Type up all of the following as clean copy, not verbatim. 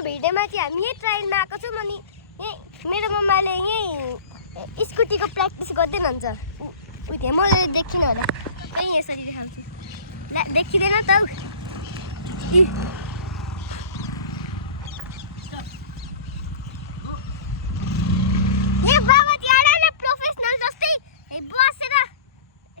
भिडियोमा चाहिँ हामी यही ट्रायलमा आएको छौँ अनि मेरो मम्माले यहीँ स्कुटीको प्र्याक्टिस गर्दै हुनुहुन्छ उ थियो मैले देखिनँ होला त्यही यसरी देखाउँछु ला देखिँदैन त हौ यो बाबा चाहिँ प्रोफेसनल जस्तै बसेर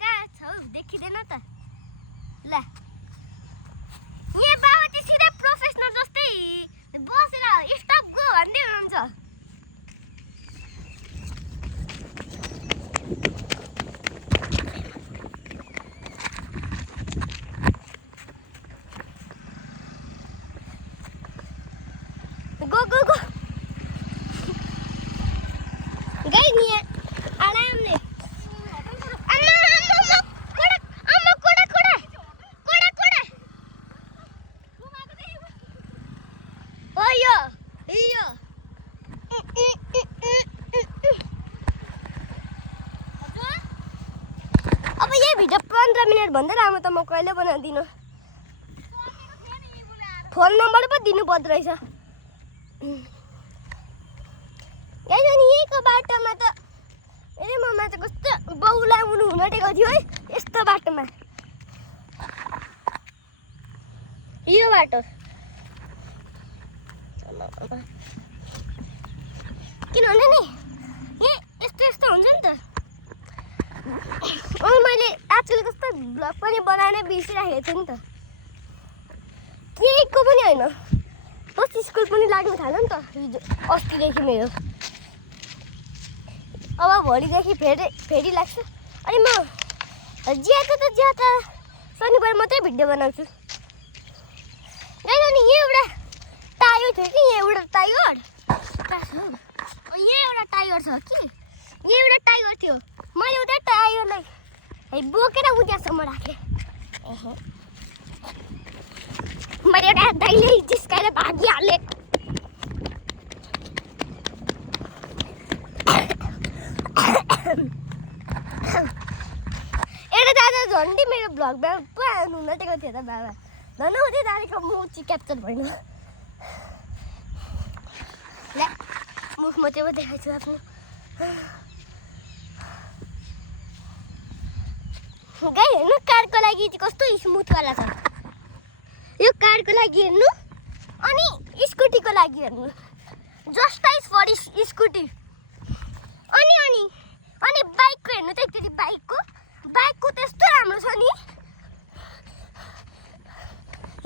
कहाँ छ हौ देखिँदैन त ल यहाँ बाबा चाहिँ सिधा प्रोफेसनल जस्तै बसेर स्टप गो भन्दै हुनुहुन्छ गो गो गो गई नि आरामले अब यही भिडियो 15 मिनट भन्दै लामो त म कहिले बनाउँदिनँ फोन नम्बर पो दिनु पर्दो रहेछ गाइस अनि यहीको बाटोमा त मेरो मम्मा चाहिँ कस्तो बौलाउनु हुन आँटेको थियो है यस्तो बाटोमा यो बाटो किनभने नि यस्तो यस्तो हुन्छ नि त मैले आजकल कस्तो भ्लग पनि बनाएर बिर्सिराखेको छु नि त केहीको पनि होइन बस स्कुल पनि लाग्नु थाल्यो नि त हिजो अस्तिदेखि मेरो अब भोलिदेखि फेरि लाग्छ अनि म ज्यादा शनिबार मात्रै भिडियो बनाउँछु अनि यहाँ एउटा टायर थियो कि यहाँ एउटा टायर यहाँ एउटा टायर छ कि यहाँ एउटा टायर थियो मैले उता टायरलाई बोकेर उतासम्म राखेँ मैले एउटा दाइले जिस्काएर भागिहालेँ एउटा दादा झन्डै मेरो भ्लगमा पुरा आउनु नटेको थियो त बाबा झन् त्यो दादाको मुख चाहिँ क्याप्चर भएन ल्या मुख मात्रै पो देखाएको छु आफ्नो गाई हेर्नु कारको लागि चाहिँ कस्तो स्मुथवाला छ यो कारको लागि हेर्नु अनि स्कुटीको लागि हेर्नु जस्टाइज फर स्कुटी अनि बाइकको हेर्नु त एकचोटि बाइकको त्यस्तो राम्रो छ नि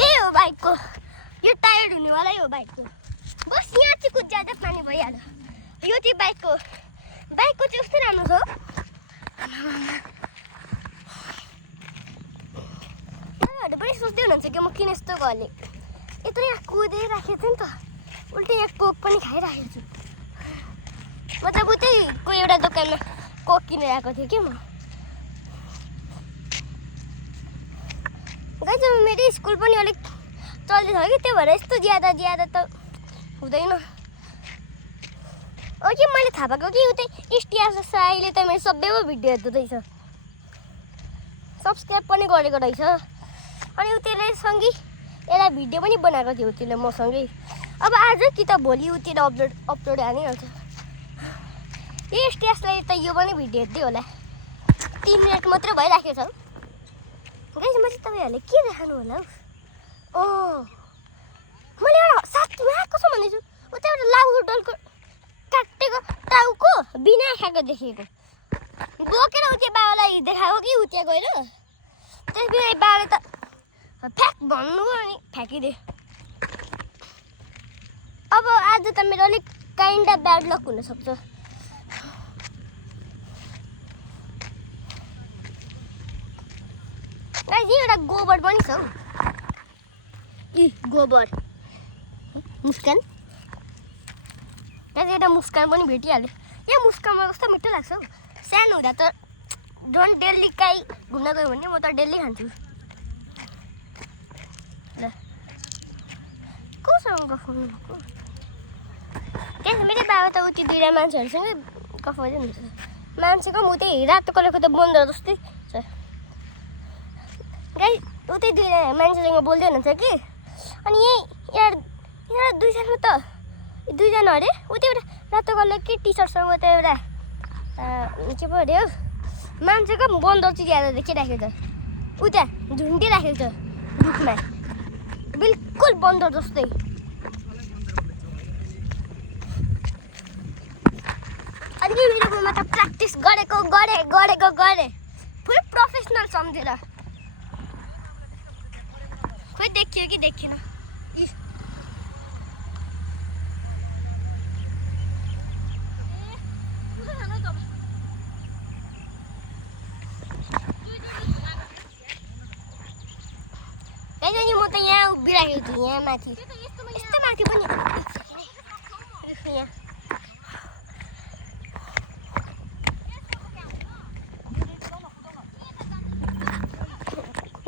यही हो बाइकको यो टायर हुनेवालै हो बाइकको बस यहाँ चाहिँ कुछ ज्यादा पानी भइहाल्यो यो चाहिँ बाइकको चाहिँ कस्तो राम्रो छ तपाईँहरू पनि सोच्दै हुनुहुन्छ कि म किन यस्तो गर्ने यत्रो यहाँ कुदिराखेको छु नि त उल्टै यहाँ कोक पनि खाइराखेको छु मतलब उतै कोही एउटा दोकानमा कोक किनेर आएको थियो कि म गाइस मेरो स्कुल पनि अलिक चल्दैछ कि त्यही भएर यस्तो ज्यादा त हुँदैन कि मैले थाहा पाएको कि उतै स्टिआर साईले त मेरो सबैको भिडियो हेर्दो रहेछ सब्सक्राइब पनि गरेको रहेछ अनि उतिले सँगै यसलाई भिडियो पनि बनाएको थियो उतिले मसँगै अब आज कि त भोलि उतिले अपलोड हानिहाल्छ यो स्टिआरलाई त यो पनि भिडियो हेर्दै होला 3 मिनट मात्रै भइराखेको छ गाइस म चाहिँ तपाईँहरूले के देखाउनु होला हौ मैले एउटा साथीमा कसो भन्दैछु उता एउटा लाउको डलको काटेको टाउको बिना खाएको देखेको बोकेर उते बाबालाई देखाएको कि उते गएर त्यसपछि बाबाले त फ्याक भन्नु अनि फ्याँकिदियो अब आज त मेरो अलिक काइन्ड अफ ब्याड लक हुनसक्छ गाइस एउटा गोबर पनि छ गोबर मुस्कान गाइस एउटा मुस्कान पनि भेटिहाल्यो यो मुस्कानमा कस्तो मिठो लाग्छ हौ सानो हुँदा त झन् डेली काहीँ घुम्न गयो भने म त डेली खान्छु ल कोसँग गफ गर्नु भएको त्यही मेरो बाबा त उति दुईवटा मान्छेहरूसँगै गफ गर्दै हुन्छ मान्छेको पनि उतै रातो कलरको त बन्दर जस्तै छ गाई उतै दुईजना मान्छेसँग बोल्दै हुनुहुन्छ कि अनि यहाँ दुईजना त दुईजना अरे ऊ त्यो एउटा रातो कलर के टी सर्टसँग त एउटा के पो अरे हो मान्छेको बन्दर चाहिँ ज्यादा देखिराखेको छ ऊ त्यहाँ झुन्डिराखेको छ रुखमा बिल्कुल बन्दर जस्तै अनि यो भिडियोमा त प्र्याक्टिस गरेको फुल प्रोफेसनल सम्झेर खोइ देखियो कि देखिएन म त यहाँ उभिराखेको छु यहाँ माथि यस्तो माथि पनि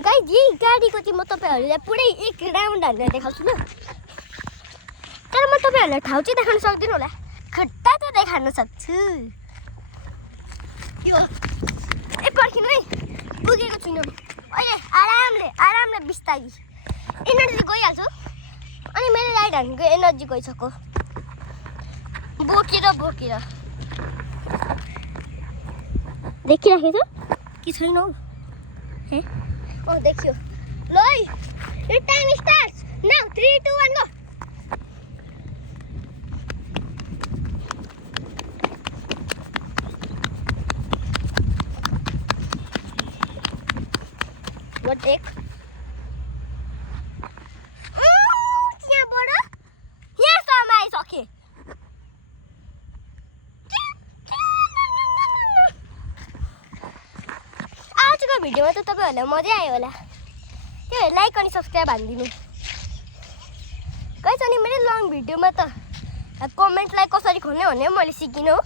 गाइज यही गाडीको चाहिँ म तपाईँहरूलाई पुरै एक राउन्ड हालेर देखाउँछु ल तर म तपाईँहरूलाई ठाउँ चाहिँ देखाउन सक्दिनँ होला खुट्टा त देखाउन सक्छु यो ए पर्खिनु है पुगेको छुइनँ अहिले आरामले बिस्तारी एनर्जी गइहाल्छु अनि मेरो राइट ह्यान्डको एनर्जी गइसक्यो बोकेर देखिराखेको छ कि छैन हौ हे देखियो ल है यो time starts now 3 2 1 go What एक त्यहाँबाट यहाँसम्म आइसके आजको भिडियोमा त तपाईँहरूलाई मजै आयो होला त्यो लाइक अनि सब्सक्राइब हानिदिनु गाइस अनि मेरो लङ भिडियोमा त कमेन्टलाई कसरी खोल्ने भन्ने मैले सिकिनँ हो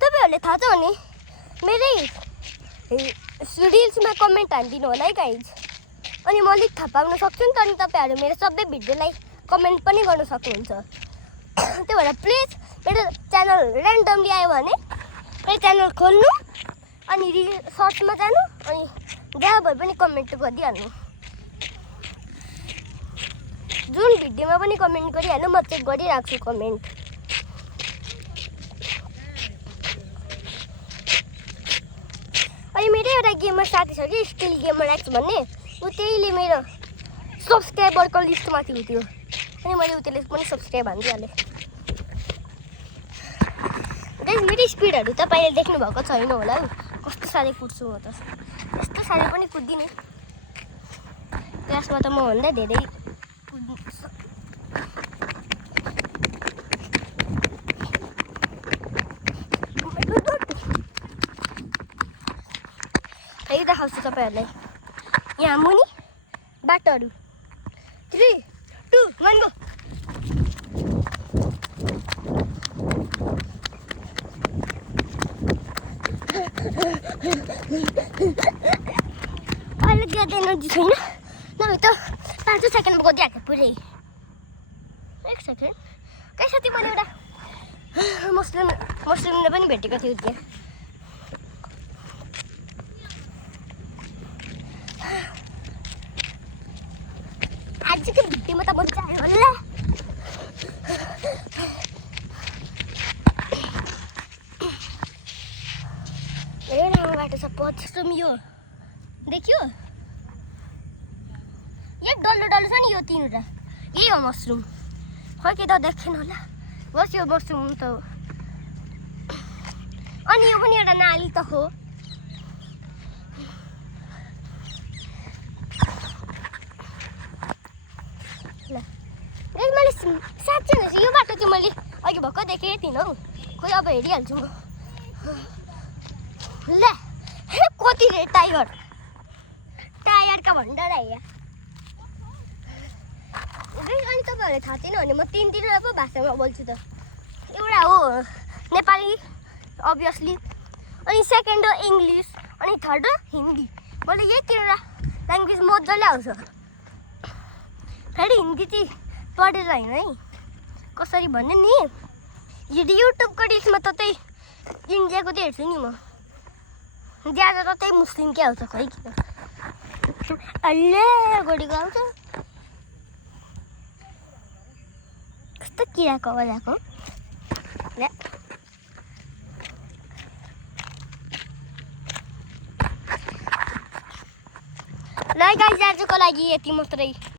तपाईँहरूले थाहा छ भने मेरै रिल्समा कमेन्ट हानिदिनु होला है गाइज अनि म अलिक थाहा पाउन सक्छु नि त अनि तपाईँहरू मेरो सबै भिडियोलाई कमेन्ट पनि गर्न सक्नुहुन्छ त्यही भएर प्लिज मेरो च्यानल ऱ्यान्डमली आयो भने मेरो च्यानल खोल्नु अनि सर्चमा जानु अनि जहाँ भए पनि कमेन्ट गरिदिइहाल्नु जुन भिडियोमा पनि कमेन्ट गरिहाल्नु म चेक गरिराख्छु कमेन्ट अनि मेरो एउटा गेमर साथी छ कि स्टिल गेमर एक्स भन्ने ऊ त्यहीले मेरो सब्सक्राइबरको लिस्टमा थियो त्यो अनि मैले ऊ त्यसले पनि सब्सक्राइब हानिदिइहालेँ गाइस मेरो स्पिडहरू तपाईँले देख्नुभएको छैन होला हौ कस्तो साह्रै कुद्छु म त यस्तो साह्रै पनि कुद्दिनँ क्लासमा त मभन्दा धेरै कुद्नु यही देखाउँछु तपाईँहरूलाई यहाँ मुनि बाटोहरू 3 2 1 गो अहिले ज्यादा एनर्जी छैन नभए त 5 सेकेन्डमा गरिदिइहाल्थेँ पुरै 1 सेकेन्ड कहीँ साथी मैले एउटा मसरुमले पनि भेटेको थियो त्यहाँ आजको भिडियोमा त मजा आयो होला धेरै राम्रो बाटो छ मसरुम यो देखियो यो डल्लो छ नि यो तीनवटा यही हो मसरुम खै के त देखेन होला बस यो मसरुम त हो अनि यो पनि एउटा नाली त हो मैले साँच्चै यो बाटो चाहिँ मैले अघि भर्खर देखेको थिइनँ हौ खोइ अब हेरिहाल्छु म ल कति रे टायरका भण्डार आयो अनि तपाईँहरूलाई थाहा छैन भने म तिनवटा पो भाषामा बोल्छु त एउटा हो नेपाली अभियसली अनि सेकेन्ड हो इङ्ग्लिस अनि थर्ड हो हिन्दी मैले यही तिनवटा ल्याङ्ग्वेज मजाले आउँछ फेरि हिन्दी चाहिँ पढेर होइन है कसरी भन्ने नि युट्युबको डिसमा त त्यही इन्डियाको चाहिँ हेर्छु नि म ज्यादा त त्यही मुस्लिम के आउँछ खै किन अल्ले गोडीको आउँछ कस्तो किराको आवाज आएको ल गाइस आजको लागि यति मात्रै